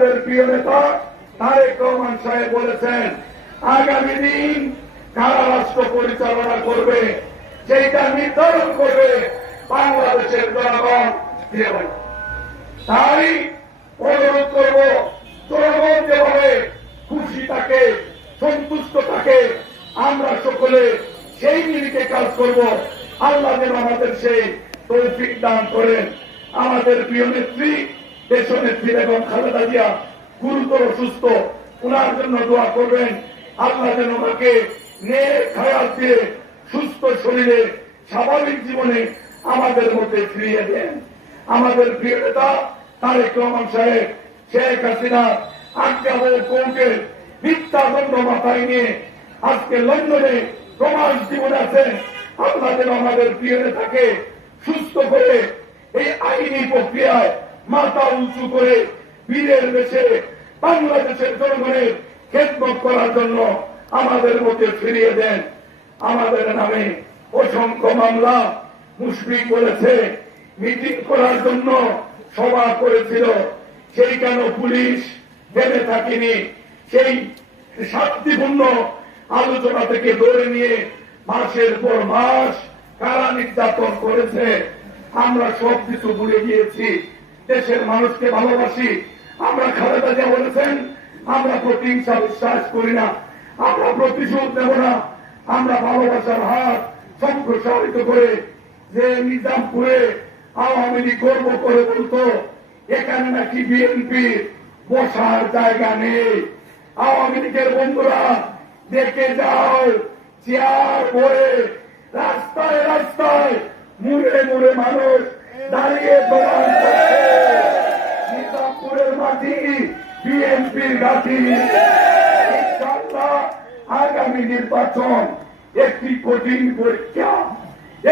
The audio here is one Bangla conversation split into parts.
আমাদের প্রিয় নেতা তারেক রহমান সাহেব বলেছেন, আগামী দিন কারা রাষ্ট্র পরিচালনা করবে সেইটা নির্ধারণ করবে বাংলাদেশের জনগণ তাই অনুরোধ করব, জনগণ যেভাবে খুশি থাকে, সন্তুষ্ট থাকে, আমরা সকলে সেই নিরিখে কাজ করব। আল্লাহ যেন আমাদের সেই তৌফিক দান করেন। আমাদের প্রিয় নেত্রী দেশ নেত্রী বেগম খালেদা জিয়া গুরুতর অসুস্থ ওনার জন্য দোয়া করবেন। আল্লাহ যেন ওনাকে নেক খায়াল দিয়ে সুস্থ শরীরে, স্বাভাবিক জীবনে আমাদের মধ্যে ফিরিয়ে দেন। আমাদের প্রিয় নেতা তারেক রহমান সাহেব, শেখ হাসিনা আজ্ঞা ও কৌকের মিথ্যা দণ্ড মাথায় নিয়ে আজকে লন্ডনে প্রমাণ জীবনে আছেন। যেন আমাদের প্রিয় নেতাকে সুস্থ করে এই আইনি প্রক্রিয়ায় মাথা উঁচু করে বীরের বেশে বাংলাদেশের জনগণের খেদমত করার জন্য আমাদের মধ্যে ফিরিয়ে দেন। আমাদের নামে অসংখ্য মামলা মুশফিক বলেছে মিটিং করার জন্য সভা করেছিল। সেই কেন পুলিশ জেনে থাকেনি সেই শান্তিপূর্ণ আলোচনা থেকে ধরে নিয়ে মাসের পর মাস কারা নির্যাতন করেছে, আমরা সব কিছু ভুলে গিয়েছি। দেশের মানুষকে ভালোবাসি। আমরা খালেদা জিয়া বলেছেন, আমরা প্রতিহিংসা বিশ্বাস করি না, আমরা প্রতিশোধ নেব না। আমরা ভালোবাসার হাত সম্প্রসারিত করে যে নিজামপুরে আওয়ামী লীগ গর্ব করে বলতো, এখানে নাকি বিএনপি বসার জায়গা নেই। আওয়ামী লীগের বন্ধুরা, দেখে যাও, চেয়ার পরে রাস্তায় রাস্তায় মুড়ে মুড়ে মানুষ দাঁড়িয়ে প্রমাণ করছে নিজামপুরের মাটি গাছি আগামী নির্বাচন একটি কঠিন পরীক্ষা,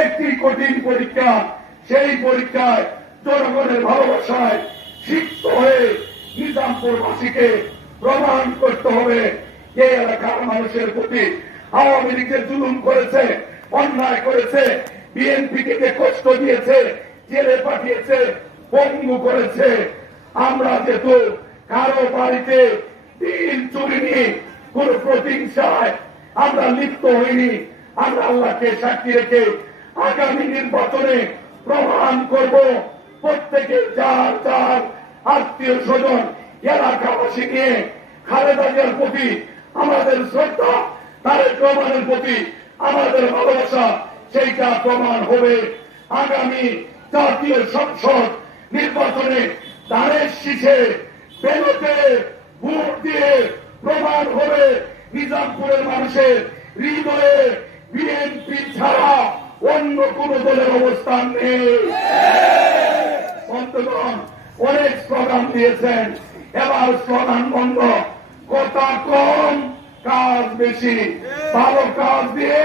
একটি কঠিন পরীক্ষা। সেই পরীক্ষায় জনগণের ভালোবাসায় সিক্ত হয়ে নিজামপুরবাসীকে প্রমাণ করতে হবে। এই এলাকার মানুষের প্রতি আওয়ামী লীগের জুলুম করেছে, অন্যায় করেছে, বিএনপিকে যে কষ্ট দিয়েছে, জেলে পাঠিয়েছে, পঙ্গু করেছে। আমরা যেহেতু কারও বাড়িতে দিন চুরি নিয়ে কোন প্রতিহিংসায় আমরা লিপ্ত হইনি। আমরা আল্লাহকে সাক্ষী রেখে আগামী নির্বাচনে প্রমাণ করব। প্রত্যেকে যার যার আত্মীয় স্বজন, এলাকাবাসী নিয়ে খালেদা জিয়ার প্রতি আমাদের শ্রদ্ধা, তারেক রহমানের প্রতি আমাদের ভালোবাসা, সেইটা প্রমাণ হবে। আগামী জাতীয় সংসদ নির্বাচনে তারের শীষে বেরোতে ভোট দিয়ে প্রমাণ হবে নিজামপুরের মানুষের হৃদয়ে বিএনপি ছাড়া অন্য কোন দলের অবস্থান নেই। অনেক স্লোগান দিয়েছেন। এবার স্লোগান বন্ধ। কথা কম, কাজ বেশি। ভালো কাজ দিয়ে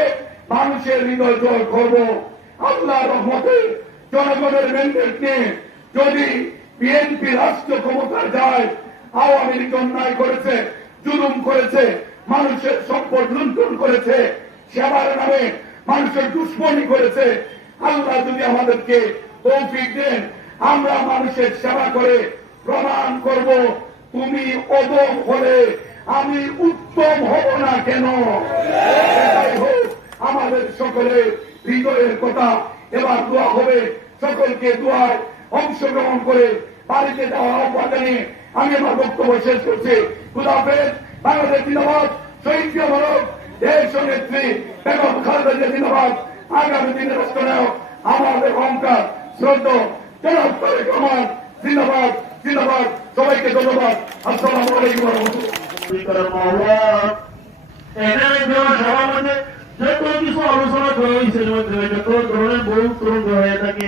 মানুষের হৃদয় জয় করব। আল্লাহ রহমতে জনগণের ম্যান্ডেট নিয়ে যদি বিএনপি রাষ্ট্র ক্ষমতায় যায়, আওয়ামী লীগ অন্যায় করেছে, জুলুম করেছে, মানুষের সম্পদ লুণ্ঠন করেছে, সেবার নামে মানুষের দুশ্মনী করেছে। আল্লাহ যদি আমাদেরকে তৌফিক দেন, আমরা মানুষের সেবা করে প্রমাণ করব, তুমি অদম হলে আমি উত্তম হব না কেন? আমাদের সকলের হৃদয়ের কথা। এবার দোয়া হবে, সকলকে দোয়ায় অংশগ্রহণ করে বাড়িতে যাওয়া আহ্বান আমি আমার বক্তব্য শেষ করছি। খুদাফেজ বাংলাদেশ ভারত, দেশ নেত্রী বেগম খালেদা আগামী আমাদের অহংকার সবাইকে ধন্যবাদ। আসসালামু আলাইকুম কিছু আলোচনা করা হয়েছে যত ধরনের ভুল ত্রুটি হয়ে থাকে